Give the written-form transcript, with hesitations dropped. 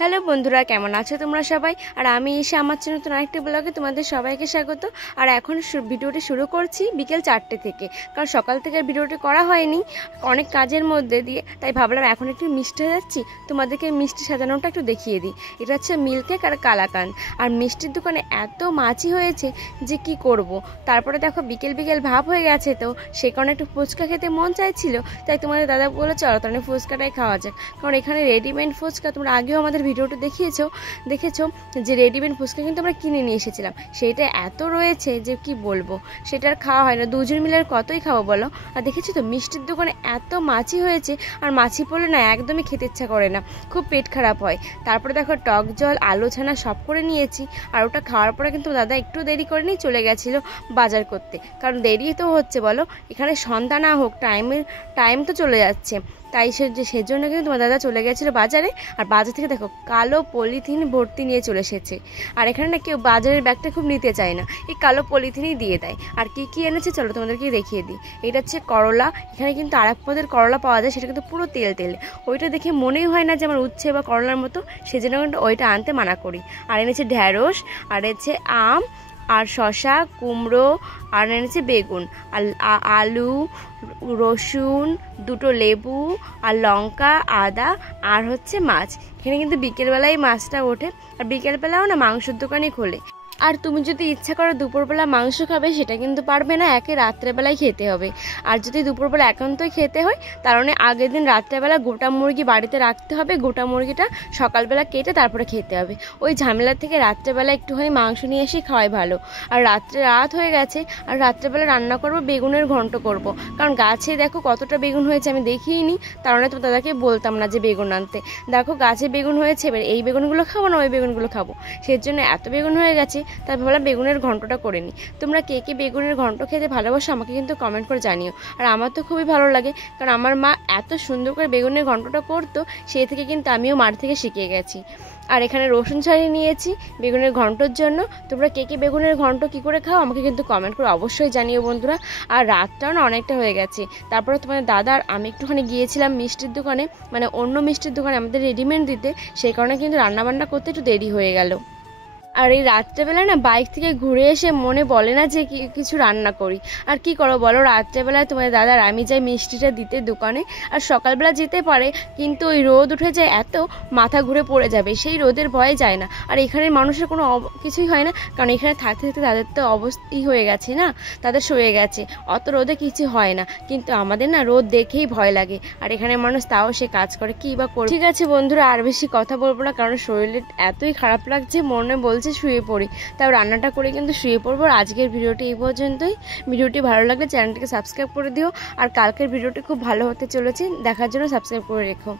Hello বন্ধুরা, কেমন আছো তোমরা সবাই? আর আমি এসে আমার নতুন আরেকটি ব্লগে তোমাদের সবাইকে স্বাগত। আর এখন ভিডিওটি শুরু করছি বিকেল 4টে থেকে, কারণ সকাল থেকে ভিডিওটি করা হয়নি অনেক কাজের মধ্যে দিয়ে, তাই ভাবলাম এখন একটু মিষ্টি যাচ্ছি, তোমাদেরকে মিষ্টি সাজানোটা একটু দেখিয়ে দিই। এটা হচ্ছে মিল্ক কেক আর কালাকাঁদ। আর মিষ্টির দোকানে এত মাছি হয়েছে যে কি করব। তারপরে দেখো বিকেল বিকেল ভাব হয়ে গেছে, তো সে কারণে একটু ফুচকা খেতে মন চাইছিল, তাই তোমাদের দাদা বলে চলো তাহলে ফুচকাটাই খাওয়া যাক। কারণ এখানে রেডিমেড ফুচকা তোমরা আগেও আমাদের ভিডিওটা দেখেছো যে রেডিমেড ফুচকা কিন্তু আমরা কিনে নিয়ে এসেছিলাম, সেইটা এত রয়েছে যে কি বলবো, সেটা আর খাওয়া হয় না। দুজন মিলে আর কতই খাবো বলো। আর দেখেছো তো মিষ্টির দোকানে এত মাছি হয়েছে, আর মাছি পড়লে না একদমই খেতে ইচ্ছা করে না, খুব পেট খারাপ হয়। তারপরে দেখো টক জল আলু ছানা সব করে নিয়েছি। আর ওটা খাওয়ার পরে কিন্তু দাদা একটু দেরি করে নিয়ে চলে গেছিলো বাজার করতে, কারণ দেরি তো হচ্ছে বলো, এখানে সন্ধ্যা না হোক টাইম তো চলে যাচ্ছে, তাই সেজন্য কিন্তু তোমার দাদা চলে গেছিলো বাজারে। আর বাজার থেকে দেখো কালো পলিথিন ভর্তি নিয়ে চলে এসেছে। আর এখানে না কেউ বাজারের ব্যাগটা খুব নিতে চায় না, এই কালো পলিথিনই দিয়ে দেয়। আর কি কি এনেছে চলো তোমাদেরকে দেখিয়ে দিই। এটা হচ্ছে করলা, এখানে কিন্তু আর এক পদের করলা পাওয়া যায়, সেটা কিন্তু পুরো তেল, ওইটা দেখে মনেই হয় না যে আমার উচ্ছে বা করলার মতো, সেজন্য কিন্তু ওইটা আনতে মানা করি। আর এনেছে ঢ্যাঁড়স, আর এনেছে আম, আর শসা, কুমড়ো, আর এনেছে বেগুন, আর আলু, রসুন, দুটো লেবু, আর লঙ্কা, আদা, আর হচ্ছে মাছ। এখানে কিন্তু বিকেলবেলায় মাছটা ওঠে, আর বিকেলবেলাও না মাংসের দোকানই খোলে। আর তুমি যদি ইচ্ছা করো দুপুরবেলা মাংস খাবে, সেটা কিন্তু পারবে না, একে রাত্রেবেলায় খেতে হবে। আর যদি দুপুরবেলা একান্তই খেতে হয়, তাহলে আগের দিন রাত্রেবেলা গোটা মুরগি বাড়িতে রাখতে হবে, গোটা মুরগিটা সকালবেলা কেটে তারপরে খেতে হবে। ওই ঝামেলা থেকে রাত্রেবেলা একটুখানি মাংস নিয়ে এসে খাওয়াই ভালো। আর রাত হয়ে গেছে, আর রাত্রেবেলা রান্না করবো বেগুনের ঘন্ট করব, কারণ গাছে দেখো কতটা বেগুন হয়েছে, আমি দেখিনি, তার মানে তো দাদাকে বলতাম না যে বেগুন আনতে। দেখো গাছে বেগুন হয়েছে, এবার এই বেগুনগুলো খাবো না ওই বেগুনগুলো খাবো, সেই জন্য এত বেগুন হয়ে গেছে, তাই ভাবলাম বেগুনের ঘন্টটা করে নিই। তোমরা কে কে বেগুনের ঘন্ট খেতে ভালোবাসো আমাকে কিন্তু কমেন্ট করে জানিও। আর আমার তো খুবই ভালো লাগে, কারণ আমার মা এত সুন্দর করে বেগুনের ঘন্টটা করতো, সেই থেকে কিন্তু আমিও মার থেকে শিখে গেছি। আর এখানে রসুন ছাড়িয়ে নিয়েছি বেগুনের ঘন্টর জন্য। তোমরা কে কে বেগুনের ঘন্ট কী করে খাও আমাকে কিন্তু কমেন্ট করে অবশ্যই জানিও বন্ধুরা। আর রাতটাও না অনেকটা হয়ে গেছে, তারপরে তোমাদের দাদা আর আমি একটুখানি গিয়েছিলাম মিষ্টির দোকানে, মানে অন্য মিষ্টির দোকানে আমাদের রেডিমেড দিতে, সেই কারণে কিন্তু রান্নাবান্না করতে একটু দেরি হয়ে গেল। আর এই রাত্রেবেলা না বাইক থেকে ঘুরে এসে মনে বলে না যে কিছু রান্না করি, আর কি করো বলো, রাত্রেবেলায় তোমাদের দাদার আমি যাই মিষ্টিটা দিতে দোকানে, আর সকালবেলা যেতে পারে, কিন্তু ওই রোদ উঠে যায় এত, মাথা ঘুরে পড়ে যাবে, সেই রোদের ভয়ে যায় না। আর এখানের মানুষের কোনো কিছুই হয় না, কারণ এখানে থাকতে থাকতে তাদের তো অবস্থি হয়ে গেছে না, তাদের সয়ে গেছে, অত রোদে কিছু হয় না। কিন্তু আমাদের না রোদ দেখেই ভয় লাগে, আর এখানে মানুষ তাও সে কাজ করে, কি বা করে। ঠিক আছে বন্ধুরা, আর বেশি কথা বলবো না, কারণ শরীরে এতই খারাপ লাগছে, মনে বলছে শুয়ে পড়ি, তাও রান্নাটা করে কিন্তু শুয়ে পড়বো। আজকের ভিডিওটি এই পর্যন্তই। ভিডিওটি ভালো লাগলে চ্যানেলটিকে সাবস্ক্রাইব করে দিও, আর কালকের ভিডিওটি খুব ভালো হতে চলেছে, দেখার জন্য সাবস্ক্রাইব করে রেখো।